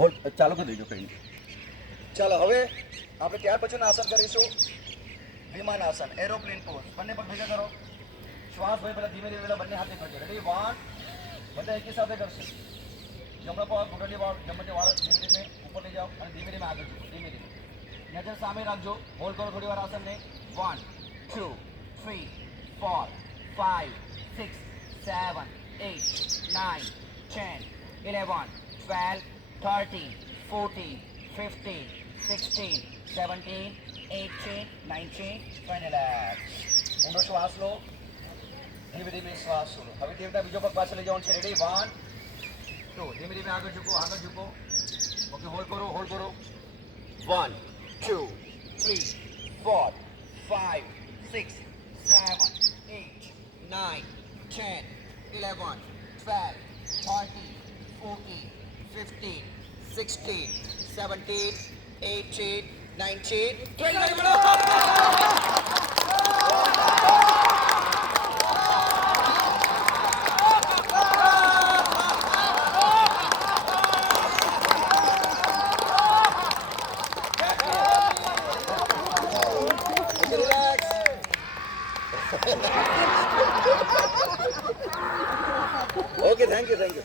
Hold ચાલુ કરી દેજો કંઈ નહીં. ચાલો હવે આપણે ત્યાર પછીનું આસન કરીશું વિમાન આસન, એરોપ્લેન પોઝ. બંને પગ ભેગા કરો, શ્વાસ ભાઈ પહેલા ધીમે ધીમે પહેલા બંને હાથે કરજો. રેડી? 1, બધા એકી સાથે કરશે. જમણો પગ ઘૂંટણની વાળ, જમણી વાળ ધીમે ધીમે ઉપર લઈ જાઓ અને ધીમે ધીમે આગળ જુઓ. ધીમે ધીમે નજર સામે રાખજો. હોલ્ડ કરો થોડી વાર આસનને. 1, 2, 3, 4, 5, 6, 7, 8, 9, 10, 11, 12, 13, 14, 15, 16, 17, 18, 19, 20. રિલેક્સ. ઊંડો શ્વાસ લો, ધીમે ધીમે શ્વાસ છોડો. હવે તે રીતે બીજો પગ પાછળ લઈ જવાનું છે. રેડી? 1, 2, ધીમે ધીમે આગળ ઝૂકો, આગળ ઝૂકો. ઓકે, હોલ્ડ કરો, હોલ્ડ કરો. 1, 2, 3, 4, 5, 6, 7, 8, 9, 10, 11, 12, 13, 14, 15, 16, 17, 18, 19, 20. Relax. Okay, thank you.